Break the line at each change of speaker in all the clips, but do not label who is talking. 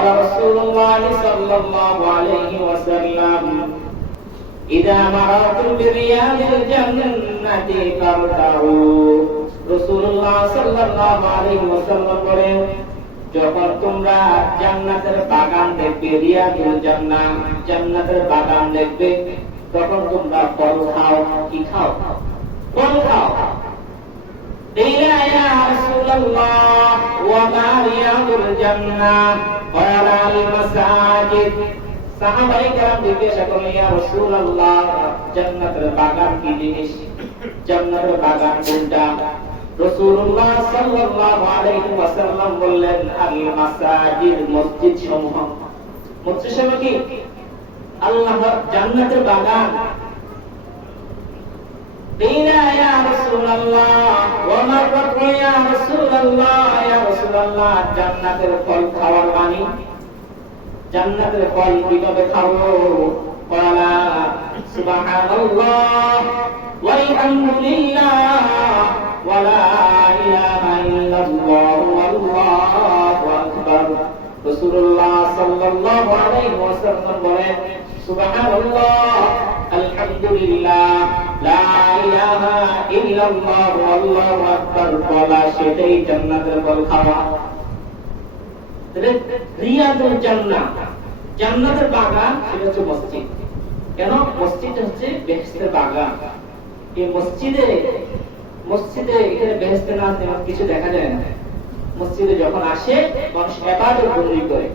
قال رسول الله صلى الله عليه وسلم إذا مررتم برياض الجنة فارتعوا রাসূলুল্লাহ সাল্লাল্লাহু আলাইহি ওয়াসাল্লাম বলেন যখন তোমরা জান্নাতের বাগান দেখবে রিয়াদুল জান্নাহ জান্নাতের বাগান দেখবে তখন তোমরা ফল খাও কি খাও ফল খাও قيل يا رسول الله وما رياض الجنة قال المساجد সাহাবাই کرام জিজ্ঞাসা করলেন ইয়া রাসূলুল্লাহ জান্নাতের বাগান কি জিনিস জান্নাতের বাগান কোনটা রাসূলুল্লাহ সাল্লাল্লাহু আলাইহি ওয়াসাল্লাম বললেন আল মাসাজিদ মসজিদ সমূহ মসজিদ সমূহ কি আল্লাহ জান্নাতের বাগান قيل يا رسول الله وما الركن يا رسول الله يا رسول الله জান্নাতের ফল খাওয়ার বাণী জান্নাতের ফল কিভাবে খাবো قال سبحان الله والحمد لله ولا إله إلا الله والله أكبر رسول الله صلى الله عليه وسلم বলেন سبحان الله الحمد لله মসজিদে। না কিছু দেখা যায় না। মসজিদে যখন আসে, মানুষ এবার বন্দী করে।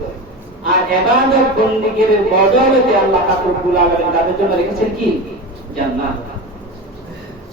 আর এবার বন্দীগের বদলতে আল্লাহ কাপড়গুলা তাদের জন্য রেখেছেন কি? জান্নাত।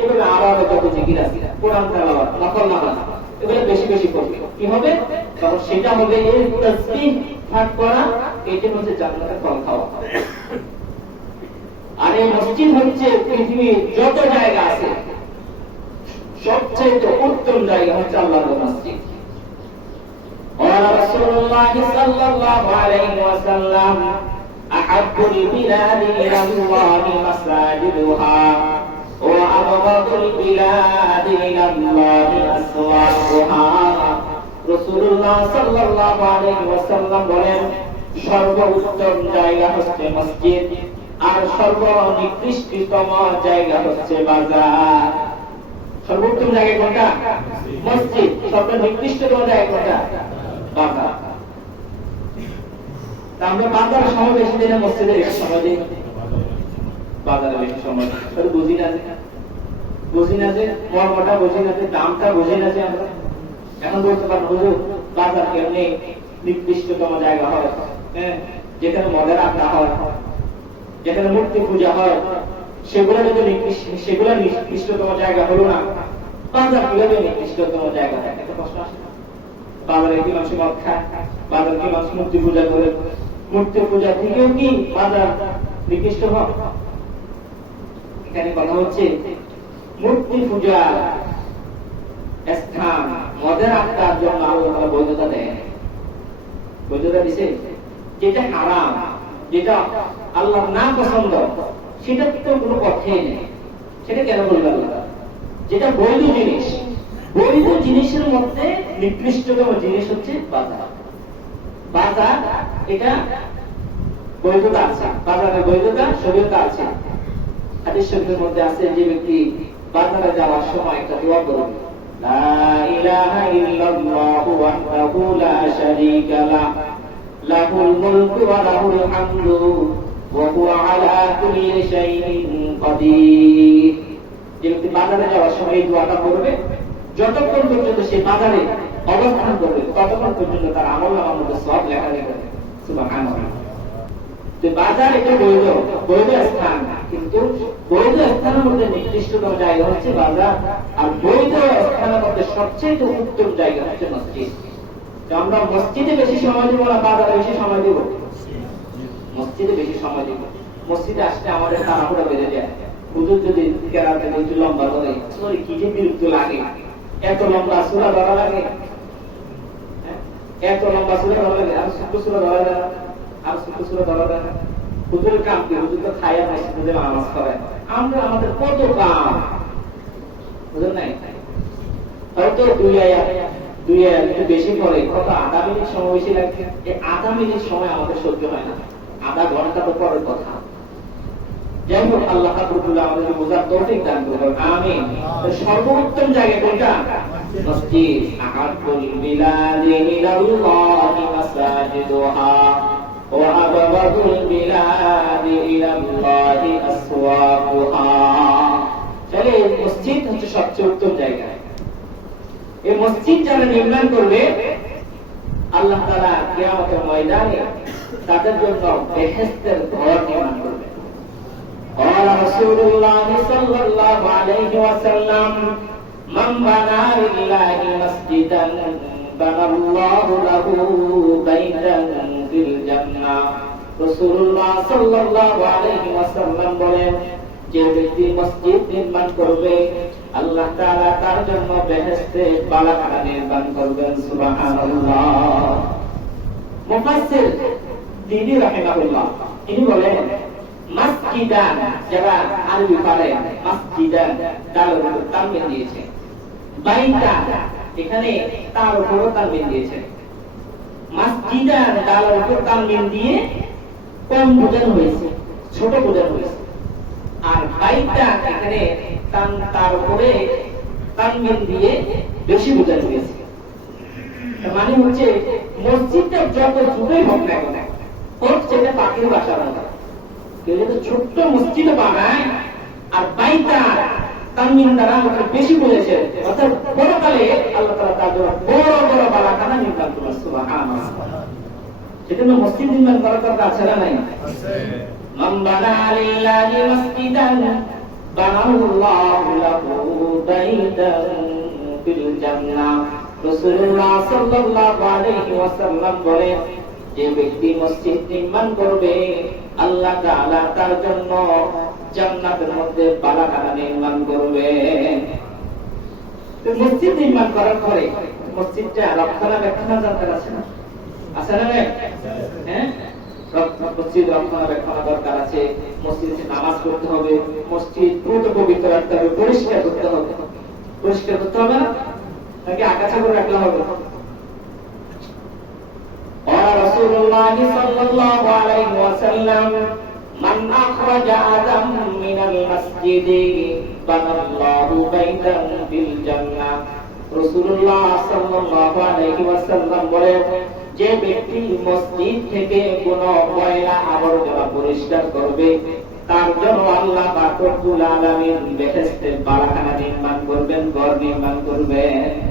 এগুলো আরো যত জিকির আছে কোরআন তেলাওয়াত নকল নামাজ এগুলো বেশি বেশি করবে কি হবে তখন সেটা হবে এই তাসবিহ পাঠ করা এটা হচ্ছে জান্নাতের ফল খাওয়া আর এই মসজিদ হচ্ছে পৃথিবীর যত জায়গা আছে সবচেয়ে উত্তম জায়গা হচ্ছে আল্লাহর মসজিদ قال رسول الله صلى الله عليه وسلم أحب البلاد إلى الله مساجدها وأبغض البلاد إلى الله أسواقها রসুল্লাহ সাল্লাল্লাহু আলাইহি ওয়াসাল্লাম বলেন সর্বোত্তম জায়গা হচ্ছে মসজিদ আর সর্বনিকৃষ্টতম জায়গা হচ্ছে বাজার সর্বোত্তম জায়গা কোনটা মসজিদ সর্বনিকৃষ্টতম জায়গা কোনটা বাজার আমরা বাজার সময় বেশি দিনে মসজিদে বেশি সময় দিই বাজারে বেশি সময়। তাহলে বুঝি না যে বুঝি না যে মর্মটা বুঝি না যে দামটা বুঝি না যে আমরা এখন বলতে পারব, হুজুর, বাজার কেমনি নির্দিষ্টতম জায়গা হয়? হ্যাঁ? যেখানে মদের আড্ডা হয়, যেখানে মূর্তি পূজা হয়, সেগুলো যদি সেগুলো নির্দিষ্টতম জায়গা হলো না, বাজার কীভাবে নির্দিষ্টতম জায়গা হয়? একটা প্রশ্ন আসে বাজারে কি মানুষ মদ খায়? বাজারে কি মানুষ মূর্তি পূজা করে? মূর্তি পূজা থেকেও কি বাজার নির্দিষ্ট হয়? এখানে কথা হচ্ছে মূর্তি পূজা স্থান, মদের আত্মার জন্য আল্লাহ বৈধতা দেয় বৈধতা দিছে যেটা হারাম, যেটা আল্লাহ না পছন্দ সেটা তো কোনো পথেই নেই। সেটা কেন বলবে আল্লাহ যেটা বৈধ জিনিস, বৈধ জিনিসের মধ্যে নিকৃষ্টতম জিনিস হচ্ছে বাজার। বাজার, এটা বৈধতা আছে, বাজারের বৈধতা সভ্যতা আছে। হাদিস শরীফের মধ্যে আছে যে ব্যক্তি বাজারে যাওয়ার সময় একটা দোয়া করুন বাজারে যাওয়ার সময় এই দোয়াটা করবে, যতক্ষণ পর্যন্ত সে বাজারে অবস্থান করবে, ততক্ষণ পর্যন্ত তার আমল নামার মধ্যে সব লেখা লেখা বাজার এটা বৈধ বৈধ স্থান। কিন্তু বৈধ স্থানের মধ্যে নির্দিষ্টতম জায়গা হচ্ছে বাজার আর বৈধ স্থানের মধ্যে সবচেয়ে উত্তম জায়গা হচ্ছে মসজিদ। আমরা মসজিদে বেশি সময় দিব না বাজারে বেশি সময় দিব? মসজিদে বেশি সময় দিব। মসজিদে আসলে আমাদের তাড়াহুড়া বেড়ে যায়। হুজুর যদি থেকে একটু লম্বা সরি, কি যে বিরক্ত লাগে? এত লম্বা সুরা ধরা লাগে? হ্যাঁ? এত লম্বা সুরা ধরা লাগে? আর ছোট্ট সুরা ধরা যায় আর ছোট্ট সুরা ধরা যায় না? হুজুরের কাম হুজুর তো খাইয়া মসজিদে নামাজ করে আমরা আমাদের কত কাম বুঝলেন নাই? হয়তো দুই আয়াত দুই আয়াত একটু বেশি পরে কত আধা মিনিট সময় বেশি লাগছে। এই আধা মিনিট সময় আমাদের সহ্য হয় না। আধা ঘণ্টা তো পরের কথা। আল্লাহ আমাদের বোঝার তৌফিক দান করুন। আমিন। তো সর্বোত্তম জায়গা কোনটা? মসজিদ। ইলাল্লাহি মাসাজিদুহা ওয়া আবগাদুল বিলাদি ইলাল্লাহি আসওয়াকুহা তাহলে এই মসজিদ হচ্ছে সবচেয়ে উত্তম জায়গা এই মসজিদ যারা নির্মাণ করবে আল্লাহ তাআলা কিয়ামতের ময়দানে তাদের জন্য বেহেশতের ঘর নির্মাণ করবে قال رسول الله صلى الله عليه وسلم من بنى لله مسجدا بنى الله له بيتا في الجنة রাসূলুল্লাহ সাল্লাল্লাহু আলাইহি ওয়াসাল্লাম বলেন, যে ব্যক্তি মসজিদ নির্মাণ করবে, আল্লাহ তাআলা তার জন্য বেহেশতে বালাখানা নির্মাণ করবেন, সুবহানাল্লাহ। মুফাসসির দিদি রাহিমাহুল্লাহ তিনি বলেন, মাসজিদান যারা আরবি পারে, মাসজিদান তার উপর তানবিন দিয়েছে। বাইতা এখানে তার উপরও তানবিন দিয়েছে। মাসজিদান তার উপর তানবিন দিয়ে কম বোঝানো হয়েছে, ছোট বোঝানো হয়েছে। আর বাইতা এখানে তান তার উপরে তানবিন দিয়ে বেশি বোঝানো হয়েছে। মানে হচ্ছে মসজিদটা যত দূরে হোক না কেন হোক সেটা পাখির বাসার মতো কেউ যদি ছোট্ট মসজিদ বানায়, আর বাইতা তানমিন দ্বারা আমাকে বেশি বলেছে, অর্থাৎ পরকালে আল্লাহ তার জন্য বড় বড় বালাখানা নির্মাণ করবেন সুবহানাল্লাহ। সেজন্য মসজিদ নির্মাণ করার দরকার আছে না নাই মান বানা লিল্লাহি মাসজিদান বানাল্লাহু লাহু বাইতান ফিল জান্নাহ রাসূলুল্লাহ সাল্লাল্লাহু আলাইহি ওয়াসাল্লাম বলেন যে ব্যক্তি মসজিদ নির্মাণ করবে আল্লাহ তাআলা তার জন্য জান্নাতের মধ্যে বালাখানা নির্মাণ করবে মসজিদ নির্মাণ করার পরে মসজিদটা রক্ষণাবেক্ষণ দরকার আছে না আচ্ছা, আছে না হ্যাঁ? মসজিদ রক্ষণাবেক্ষণা দরকার আছে। মসজিদে নামাজ পড়তে হবে। মসজিদ দ্রুত পবিত্র রাখতে হবে, পরিষ্কার করতে হবে। পরিষ্কার করতে হবে না? নাকি আকাশা করে রাখলে হবে। রাসূলুল্লাহ সাল্লাল্লাহু আলাইহি ওয়াসাল্লাম মান আখরাজা আদম মিনাল মাসজিদি বানাল্লাহু বাইতান ফিল জান্নাহ রাসূলুল্লাহ সাল্লাল্লাহু আলাইহি ওয়াসাল্লাম বলেন যে ব্যক্তি মসজিদ থেকে কোন ময়লা আবর্জনা পরিষ্কার করবে, তার জন্য আল্লাহ পাক আলমীর বেহেস্তের বারাখানা নির্মাণ করবেন, ঘর নির্মাণ করবেন।